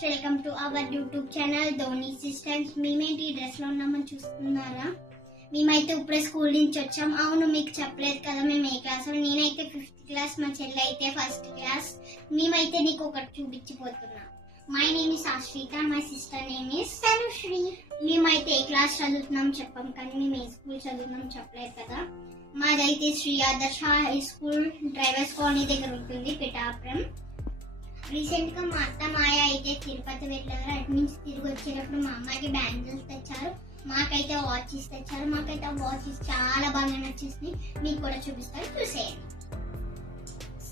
Friends welcome to our YouTube channel Dhoni systems మేమేంటి ఈ డ్రెస్లో ఉన్నామని చూస్తున్నారా? మేమైతే ఇప్పుడే స్కూల్ నుంచి వచ్చాం. అవును మీకు చెప్పలేదు కదా మేము ఏ క్లాస్ నేనైతే ఫిఫ్త్ క్లాస్ మా చెల్లి అయితే ఫస్ట్ క్లాస్ మేమైతే నీకు ఒకటి చూపించిపోతున్నా my name is Ashritha my sister name is Tanushree మేమైతే ఏ క్లాస్ చదువుతున్నాం చెప్పాం కానీ మేము ఏ స్కూల్ చదువుతున్నాం చెప్పలేదు కదా. మాదైతే శ్రీ ఆదర్శ హై స్కూల్ డ్రైవర్స్ కాలనీ దగ్గర ఉంటుంది పిఠాపురం. రీసెంట్గా మా అత్త మాయ అయితే తిరుపతి వెళ్ళారు. అటు నుంచి తిరిగి వచ్చేటప్పుడు మా అమ్మాయికి బ్యాంగిల్స్ తెచ్చారు. మాకైతే వాచెస్ తెచ్చారు. మాకైతే ఆ వాచెస్ చాలా బాగా నచ్చేసినాయి. మీకు కూడా చూపిస్తాను. చూసేయండి.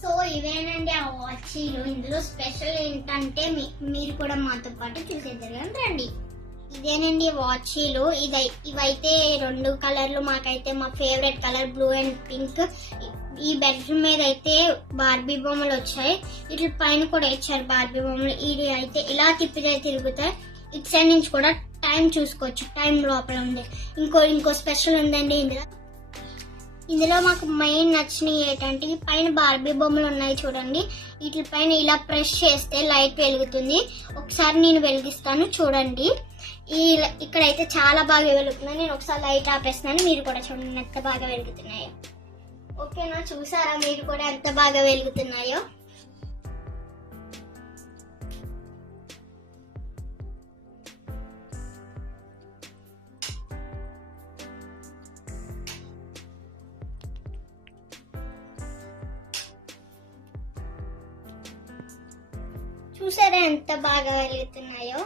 సో ఇవేనండి ఆ వాచీలు. ఇందులో స్పెషల్ ఏంటంటే మీరు కూడా మాతో పాటు చూసేద్దరు రండి. ఇదేనండి వాచీలు. ఇదై ఇవైతే రెండు కలర్లు. మాకైతే మా favourite colour blue and pink. ఈ బెడ్రూమ్ మీద అయితే బార్బీ బొమ్మలు వచ్చాయి. ఇట్లా పైన కూడా ఇచ్చారు బార్బీ బొమ్మలు. ఇది అయితే ఇలా తిప్పితే తిరుగుతాయి ఇటు సైడ్ నుంచి కూడా టైం చూసుకోవచ్చు. టైం లోపల ఉంది ఇంకో ఇంకో స్పెషల్ ఉందండి ఇందులో. ఇందులో మాకు మెయిన్ నచ్చినవి ఏంటంటే ఈ పైన బార్బీ బొమ్మలు ఉన్నాయి చూడండి. వీటి పైన ఇలా ప్రెస్ చేస్తే లైట్ వెలుగుతుంది. ఒకసారి నేను వెలిగిస్తాను చూడండి. ఈ ఇక్కడైతే చాలా బాగా వెలుగుతున్నాయి. నేను ఒకసారి లైట్ ఆపేస్తున్నాను. మీరు కూడా చూడండి ఎంత బాగా వెలుగుతున్నాయి. ఓకేనా? చూసారా మీరు కూడా ఎంత బాగా వెలుగుతున్నాయో? చూసారా ఎంత బాగా వెలుగుతున్నాయో?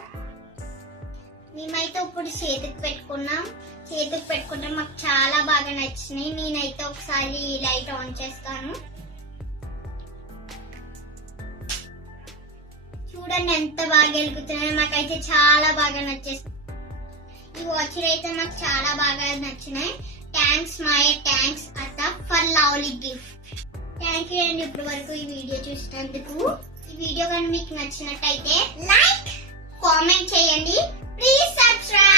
మేమైతే ఇప్పుడు చేతికి పెట్టుకున్నాం. చేతికి పెట్టుకుంటే మాకు చాలా బాగా నచ్చినాయి నేనైతే ఒకసారి లైట్ ఆన్ చేస్తాను. చూడండి ఎంత బాగా వెలుగుతున్నాయి. మాకైతే చాలా బాగా నచ్చేస్తుంది ఈ వాచ్లు అయితే నాకు చాలా బాగా నచ్చినాయి. థ్యాంక్స్ మై థ్యాంక్స్ అత్త for lovely gift thank you అండి ఇప్పటి వరకు ఈ వీడియో చూసినందుకు. ఈ వీడియో కానీ మీకు నచ్చినట్టయితే లైక్ కామెంట్ చేయండి. Please subscribe